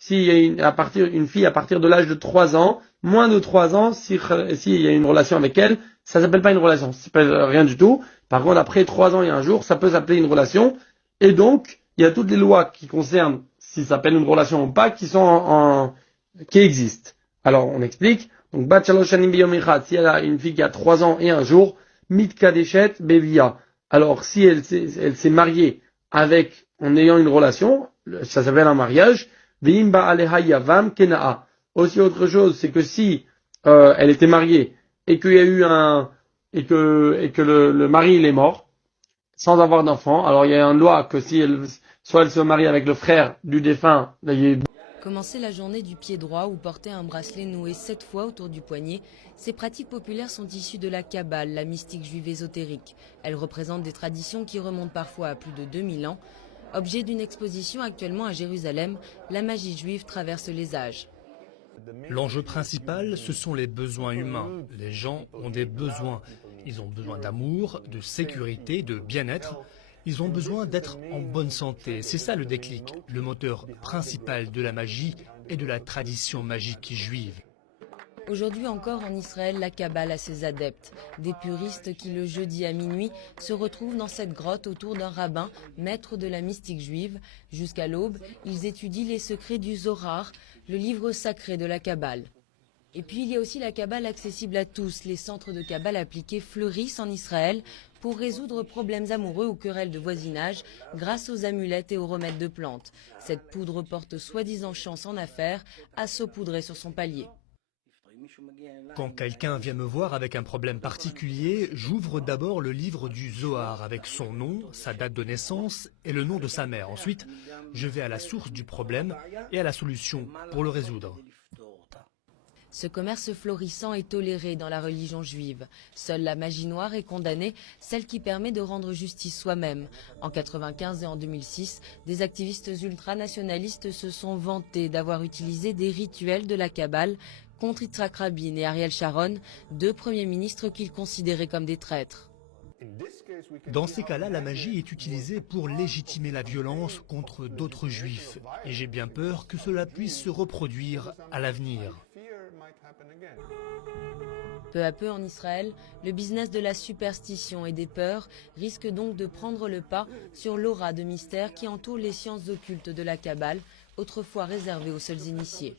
s'il y a une fille à partir de l'âge de 3 ans, moins de 3 ans, s'il y a une relation avec elle, ça s'appelle pas une relation, ça s'appelle rien du tout. Par contre, après 3 ans et un jour, ça peut s'appeler une relation. Et donc, il y a toutes les lois qui concernent si ça s'appelle une relation ou pas, qui existent. Alors, on explique. Donc, Bat Shalosh Shanim Biyom Echad, si elle a une fille qui a 3 ans et un jour, Mit Kadeshet Bevia. Alors, si elle s'est mariée en ayant une relation, ça s'appelle un mariage. Veimba Aleha Yavam Kenaa. Aussi autre chose, c'est que si elle était mariée et qu'il y a eu et que le mari il est mort sans avoir d'enfant, alors il y a une loi que si soit elle se marie avec le frère du défunt. Commencer la journée du pied droit ou porter un bracelet noué 7 fois autour du poignet, ces pratiques populaires sont issues de la Kabbale, la mystique juive ésotérique. Elles représentent des traditions qui remontent parfois à plus de 2000 ans. Objet d'une exposition actuellement à Jérusalem, la magie juive traverse les âges. L'enjeu principal, ce sont les besoins humains. Les gens ont des besoins. Ils ont besoin d'amour, de sécurité, de bien-être. Ils ont besoin d'être en bonne santé. C'est ça le déclic, le moteur principal de la magie et de la tradition magique juive. Aujourd'hui encore en Israël, la Kabbale a ses adeptes. Des puristes qui le jeudi à minuit se retrouvent dans cette grotte autour d'un rabbin, maître de la mystique juive. Jusqu'à l'aube, ils étudient les secrets du Zohar, le livre sacré de la Kabbale. Et puis il y a aussi la Kabbale accessible à tous. Les centres de Kabbale appliqués fleurissent en Israël pour résoudre problèmes amoureux ou querelles de voisinage grâce aux amulettes et aux remèdes de plantes. Cette poudre porte soi-disant chance en affaires à saupoudrer sur son palier. Quand quelqu'un vient me voir avec un problème particulier, j'ouvre d'abord le livre du Zohar avec son nom, sa date de naissance et le nom de sa mère. Ensuite, je vais à la source du problème et à la solution pour le résoudre. Ce commerce florissant est toléré dans la religion juive. Seule la magie noire est condamnée, celle qui permet de rendre justice soi-même. En 1995 et en 2006, des activistes ultranationalistes se sont vantés d'avoir utilisé des rituels de la Kabbale contre Yitzhak Rabin et Ariel Sharon, deux premiers ministres qu'ils considéraient comme des traîtres. Dans ces cas-là, la magie est utilisée pour légitimer la violence contre d'autres juifs. Et j'ai bien peur que cela puisse se reproduire à l'avenir. Peu à peu en Israël, le business de la superstition et des peurs risque donc de prendre le pas sur l'aura de mystère qui entoure les sciences occultes de la Kabbale, autrefois réservées aux seuls initiés.